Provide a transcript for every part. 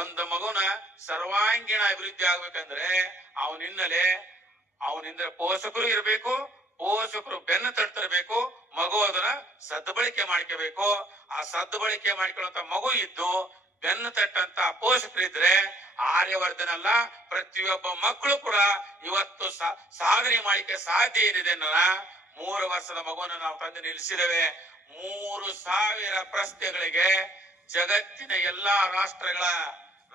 ಒಂದು ಮಗುನ ಸರ್ವಾಂಗೀಣ ಅಭಿವೃದ್ಧಿ ಆಗ್ಬೇಕಂದ್ರೆ ಅವನಿಂದ ಪೋಷಕರು ಇರಬೇಕು, ಪೋಷಕರು ಬೆನ್ನು ತಟ್ಟಿರಬೇಕು, ಮಗು ಅದನ್ನ ಸದ್ಬಳಕೆ ಮಾಡ್ಕೋಬೇಕು. ಆ ಸದ್ಬಳಕೆ ಮಾಡ್ಕೊಳ್ಳುವಂತ ಮಗು ಇದ್ದು ಬೆನ್ನು ತಟ್ಟಂತ ಪೋಷಕರಿದ್ರೆ ಆರ್ಯವರ್ಧನಲ್ಲ, ಪ್ರತಿಯೊಬ್ಬ ಮಕ್ಕಳು ಕೂಡ ಇವತ್ತು ಸಾಧನೆ ಮಾಡಿಕೆ ಸಾಧ್ಯ ಏನಿದೆ. 3 ವರ್ಷದ ಮಗುವನ್ನು ನಾವು ತಂದು ನಿಲ್ಲಿಸಿದ್ದೇವೆ. 3000 ಪ್ರಶ್ನೆಗಳಿಗೆ ಜಗತ್ತಿನ ಎಲ್ಲಾ ರಾಷ್ಟ್ರಗಳ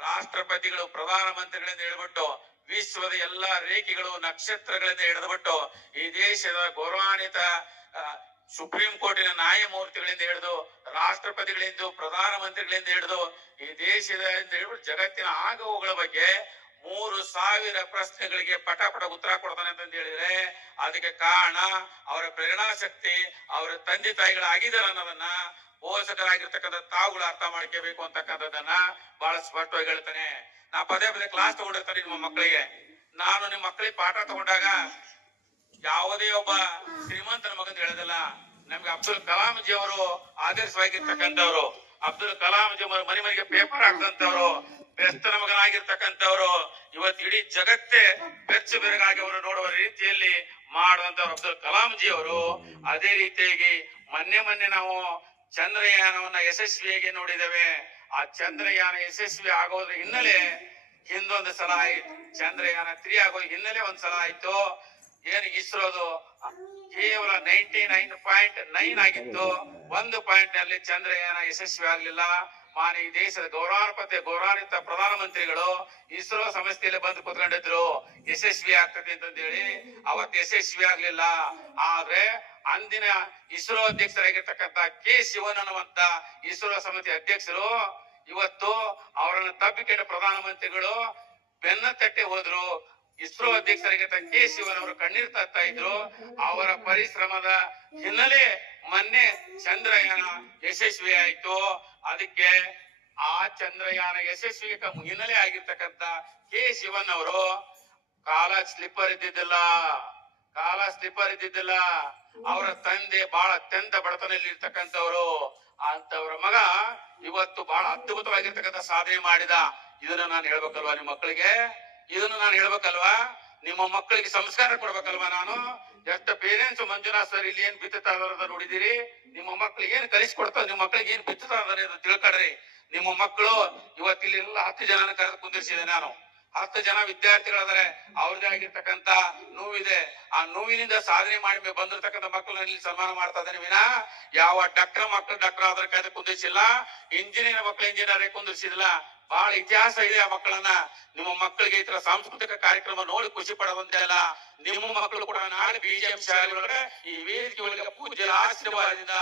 ರಾಷ್ಟ್ರಪತಿಗಳು, ಪ್ರಧಾನಮಂತ್ರಿಗಳಿಂದ ಹಿಡಿದ್ಬಿಟ್ಟು ವಿಶ್ವದ ಎಲ್ಲಾ ರೇಖೆಗಳು, ನಕ್ಷತ್ರಗಳಿಂದ ಹಿಡಿದುಬಿಟ್ಟು ಈ ದೇಶದ ಗೌರವಾನ್ವಿತ ಸುಪ್ರೀಂ ಕೋರ್ಟಿನ ನ್ಯಾಯಮೂರ್ತಿಗಳಿಂದ ಹಿಡಿದು ರಾಷ್ಟ್ರಪತಿಗಳಿಂದ, ಪ್ರಧಾನಮಂತ್ರಿಗಳಿಂದ ಹಿಡಿದು ಈ ದೇಶದ ಜಗತ್ತಿನ ಆಗವುಗಳ ಬಗ್ಗೆ 3000 ಪ್ರಶ್ನೆಗಳಿಗೆ ಪಟ ಉತ್ತರ ಕೊಡ್ತಾನೆ ಅಂತ ಹೇಳಿದ್ರೆ ಅದಕ್ಕೆ ಕಾರಣ ಅವರ ಪ್ರೇರಣಾ ಶಕ್ತಿ, ಅವರ ತಂದೆ ತಾಯಿಗಳಾಗಿದ್ದಾರೆ ಅನ್ನೋದನ್ನ ಪೋಷಕರಾಗಿರ್ತಕ್ಕಂಥ ತಾವುಗಳು ಅರ್ಥ ಮಾಡ್ಕೋಬೇಕು ಅಂತಕ್ಕಂಥದ್ದನ್ನ ಬಹಳ ಸ್ಪಷ್ಟವಾಗಿ ಹೇಳ್ತಾನೆ. ನಾ ಪದೇ ಕ್ಲಾಸ್ ತಗೊಂಡಿರ್ತಾರೆ ನಿಮ್ಮ ಮಕ್ಕಳಿಗೆ. ನಾನು ನಿಮ್ಮ ಮಕ್ಕಳಿಗೆ ಪಾಠ ತಗೊಂಡಾಗ ಯಾವುದೇ ಒಬ್ಬ ಶ್ರೀಮಂತನ ಮಗಂತ ಹೇಳೋದಿಲ್ಲ. ನಮ್ಗೆ ಅಬ್ದುಲ್ ಕಲಾಂ ಜಿ ಅವರು ಆದರ್ಶವಾಗಿರ್ತಕ್ಕಂಥವ್ರು, ಅಬ್ದುಲ್ ಕಲಾಂ ಜಿ ಮನೆಗೆ ಪೇಪರ್ ಹಾಕ್ತಂತವ್ರು, ಬೆಸ್ತನ ಮಗನಾಗಿರ್ತಕ್ಕಂಥವ್ರು, ಇವತ್ತು ಇಡೀ ಜಗತ್ತೇ ಬೆಚ್ಚು ಬೆರಗಾಗಿ ಅವರು ನೋಡುವ ರೀತಿಯಲ್ಲಿ ಮಾಡುವಂತವ್ರು ಅಬ್ದುಲ್ ಕಲಾಂ ಜಿ ಅವರು. ಅದೇ ರೀತಿಯಾಗಿ ಮೊನ್ನೆ ನಾವು ಚಂದ್ರಯಾನವನ್ನ ಯಶಸ್ವಿಯಾಗಿ ನೋಡಿದ್ದೇವೆ. ಆ ಚಂದ್ರಯಾನ ಯಶಸ್ವಿ ಆಗೋದ್ರ ಹಿನ್ನೆಲೆ ಹಿಂದೊಂದು ಸಲ ಆಯ್ತು, ಚಂದ್ರಯಾನ 3 ಆಗೋ ಹಿನ್ನೆಲೆ ಒಂದ್ಸಲ ಆಯ್ತು. ಏನು ಇಸ್ರೋದು ಕೇವಲ 99.9 ಆಗಿತ್ತು. 1 ಪಾಯಿಂಟ್ ನಲ್ಲಿ ಚಂದ್ರಯಾನ ಯಶಸ್ವಿ ಆಗ್ಲಿಲ್ಲ. ಈ ದೇಶದ ಗೌರವಾನ್ವಿತ ಪ್ರಧಾನಮಂತ್ರಿಗಳು ಇಸ್ರೋ ಸಂಸ್ಥೆಯಲ್ಲಿ ಬಂದು ಕೂತ್ಕೊಂಡಿದ್ರು, ಯಶಸ್ವಿ ಆಗ್ತದೆ ಅಂತ ಹೇಳಿ. ಅವತ್ತು ಯಶಸ್ವಿ ಆಗ್ಲಿಲ್ಲ. ಆದ್ರೆ ಅಂದಿನ ಇಸ್ರೋ ಅಧ್ಯಕ್ಷರಾಗಿರ್ತಕ್ಕಂಥ ಕೆ ಶಿವನ್ ಅನ್ನುವಂತ ಇಸ್ರೋ ಸಮಿತಿ ಅಧ್ಯಕ್ಷರು ಇವತ್ತು ಅವರನ್ನು ತಪ್ಪಿಕೊಂಡು ಪ್ರಧಾನಮಂತ್ರಿಗಳು ಬೆನ್ನ ತಟ್ಟೆ ಹೋದ್ರು. ಇಸ್ರೋ ಅಧ್ಯಕ್ಷರಾಗಿರ್ತ ಕೆ ಶಿವನ್ ಅವರು ಕಣ್ಣೀರ್ ತರ್ತಾ ಇದ್ರು. ಅವರ ಪರಿಶ್ರಮದ ಹಿನ್ನೆಲೆ ಮೊನ್ನೆ ಚಂದ್ರಯಾನ ಯಶಸ್ವಿ ಆಯ್ತು. ಅದಕ್ಕೆ ಆ ಚಂದ್ರಯಾನ ಯಶಸ್ವಿ ಹಿನ್ನೆಲೆ ಆಗಿರ್ತಕ್ಕಂಥ ಕೆ ಶಿವನ್ ಅವರು ಕಾಲ ಸ್ಲಿಪ್ಪರ್ ಇದ್ದಿದ್ದಿಲ್ಲ. ಅವರ ತಂದೆ ಬಹಳ ಅತ್ಯಂತ ಬಡತನದಲ್ಲಿ ಇರ್ತಕ್ಕಂಥವ್ರು. ಅಂತವ್ರ ಮಗ ಇವತ್ತು ಬಹಳ ಅದ್ಭುತವಾಗಿರ್ತಕ್ಕಂಥ ಸಾಧನೆ ಮಾಡಿದ. ಇದನ್ನ ನಾನು ಹೇಳ್ಬೇಕಲ್ವಾ ನಿಮ್ಮ ಮಕ್ಕಳಿಗೆ? ನಿಮ್ಮ ಮಕ್ಕಳಿಗೆ ಸಂಸ್ಕಾರ ಕೊಡ್ಬೇಕಲ್ವಾ ನಾನು? ಎಷ್ಟು ಪೇರೆಂಟ್ಸ್ ಮಂಜುನಾಥ್ ಸರ್ ಇಲ್ಲಿ ಏನ್ ಬಿತ್ತುತ್ತಾ ನೋಡಿದಿರಿ. ನಿಮ್ಮ ಮಕ್ಳಿಗೆ ಏನ್ ಕಲಿಸ್ಕೊಡ್ತಾರ, ನಿಮ್ಮ ಮಕ್ಳಿಗೆ ಏನ್ ಬಿತ್ತುತ್ತಾ ಇದಾರೆ ಅಂತ ತಿಳ್ಕೊಡ್ರಿ. ನಿಮ್ಮ ಮಕ್ಕಳು ಇವತ್ತು ಇಲ್ಲಿ 10 ಜನ ಕರೆದು ಕುಂದಿರ್ಸಿದೆ ನಾನು. 10 ಜನ ವಿದ್ಯಾರ್ಥಿಗಳಿದ್ದಾರೆ, ಅವ್ರದೇ ಆಗಿರ್ತಕ್ಕಂತ ನೋವಿದೆ. ಆ ನೋವಿನಿಂದ ಸಾಧನೆ ಮಾಡಿ ಬಂದಿರ್ತಕ್ಕಂಥ ಮಕ್ಕಳನ್ನ ಇಲ್ಲಿ ಸನ್ಮಾನ ಮಾಡ್ತಾ ಇದ್ದೇನೆ ವಿನಾ ಯಾವ ಮಕ್ಕಳು ಡಾಕ್ಟರ್ ಆದ್ರೆ ಕಾಯ್ದೆ ಕುಂದಿರ್ಸಿಲ್ಲ, ಇಂಜಿನಿಯರ್ ಮಕ್ಕಳು ಇಂಜಿನಿಯರ್ ಕುಂದಿರ್ಸಿಲ್ಲ. ಬಹಳ ಇತಿಹಾಸ ಇದೆ ಆ ಮಕ್ಕಳನ್ನ. ನಿಮ್ಮ ಮಕ್ಕಳಿಗೆ ಈ ತರ ಸಾಂಸ್ಕೃತಿಕ ಕಾರ್ಯಕ್ರಮ ನೋಡಿ ಖುಷಿ ಪಡೋದಂತೆ ಅಲ್ಲ, ನಿಮ್ಮ ಮಕ್ಕಳು ಕೂಡ ನಾಳೆ ಬಿಜಿಎಂ ಶಾಲೆ ಒಳಗಡೆ ಈ ವೇದಿಕೆ ಒಳಗೆ ಪೂಜ್ಯರ ಆಶೀರ್ವಾದದಿಂದ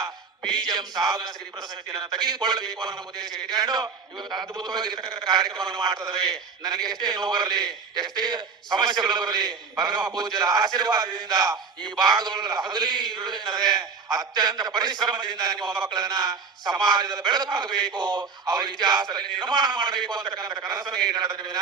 ಬಿಜಿಎಂ ಸಾಧನ ಶ್ರೀ ಪ್ರಶಸ್ತಿಯನ್ನು ತೆಗೆದುಕೊಳ್ಳಬೇಕು ಅನ್ನೋ ಉದ್ದೇಶ ಇಟ್ಕೊಂಡು ಇವತ್ತು ಅದ್ಭುತವಾಗಿರ್ತಕ್ಕಂಥ ಕಾರ್ಯಕ್ರಮವನ್ನು ಮಾಡ್ತದೆ. ನನಗೆ ಎಷ್ಟೇ ನೋವು ಬರಲಿ, ಎಷ್ಟೇ ಸಮಸ್ಯೆಗಳು ಬರಲಿ, ಪರಮ ಪೂಜ್ಯರ ಆಶೀರ್ವಾದದಿಂದ ಈ ಭಾಗದೊಳಗೆ ಹಗಲಿ ಇರುವುದೆಂದರೆ ಅತ್ಯಂತ ಪರಿಶ್ರಮದಿಂದ ನಿಮ್ಮ ಮಕ್ಕಳನ್ನ ಸಮಾಜದ ಬೆಳಕಾಗಬೇಕು, ಅವರ ಇತಿಹಾಸದಲ್ಲಿ ನಿರ್ಮಾಣ ಮಾಡಬೇಕು ಅಂತಕ್ಕಂಥ ಕನಸನ್ನು ಇಟ್ಕೊಂಡಿದ್ದೀನ.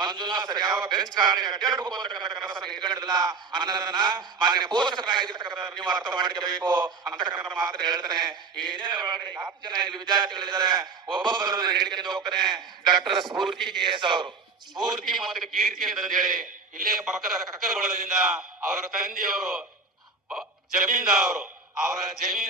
ಮಂಜುನಾಥ್ ಸರ್ ಯಾವ ಬೆಂಚ್ ಅಡ್ಡಾಡ್ಕೋಬೇಕಂತ ಕನಸನ್ನು ಇಟ್ಕೊಂಡಿಲ್ಲ ಅನ್ನೋದನ್ನ ಮಾನ್ಯ ಪೋಷಕರಾಗಿರ್ತಕ್ಕಂಥ ನೀವು ಅರ್ಥ ಮಾಡ್ಕೋಬೇಕು ಅಂತಕ್ಕಂಥ ಮಾತ್ರ ಹೇಳ್ತಾನೆ. ಏನೇ 10 ಜನ ವಿದ್ಯಾರ್ಥಿಗಳಿದ್ದಾರೆ, ಒಬ್ಬೊಬ್ಬರನ್ನ ಹಿಡ್ಕೊಂಡು ಹೋಗ್ತಾನೆ. ಡಾಕ್ಟರ್ ಸ್ಫೂರ್ತಿ KS ಅವರು, ಸ್ಫೂರ್ತಿ ಮತ್ತು ಕೀರ್ತಿ ಅಂತ ಹೇಳಿ ಇಲ್ಲೇ ಪಕ್ಕದ ಕಕ್ಕಲಗೊಳದಿಂದ ಅವರ ತಂದೆಯವರು ಜಮೀನ್ದಾರ್ ಅವರು, ಅವರ ಜಮೀನು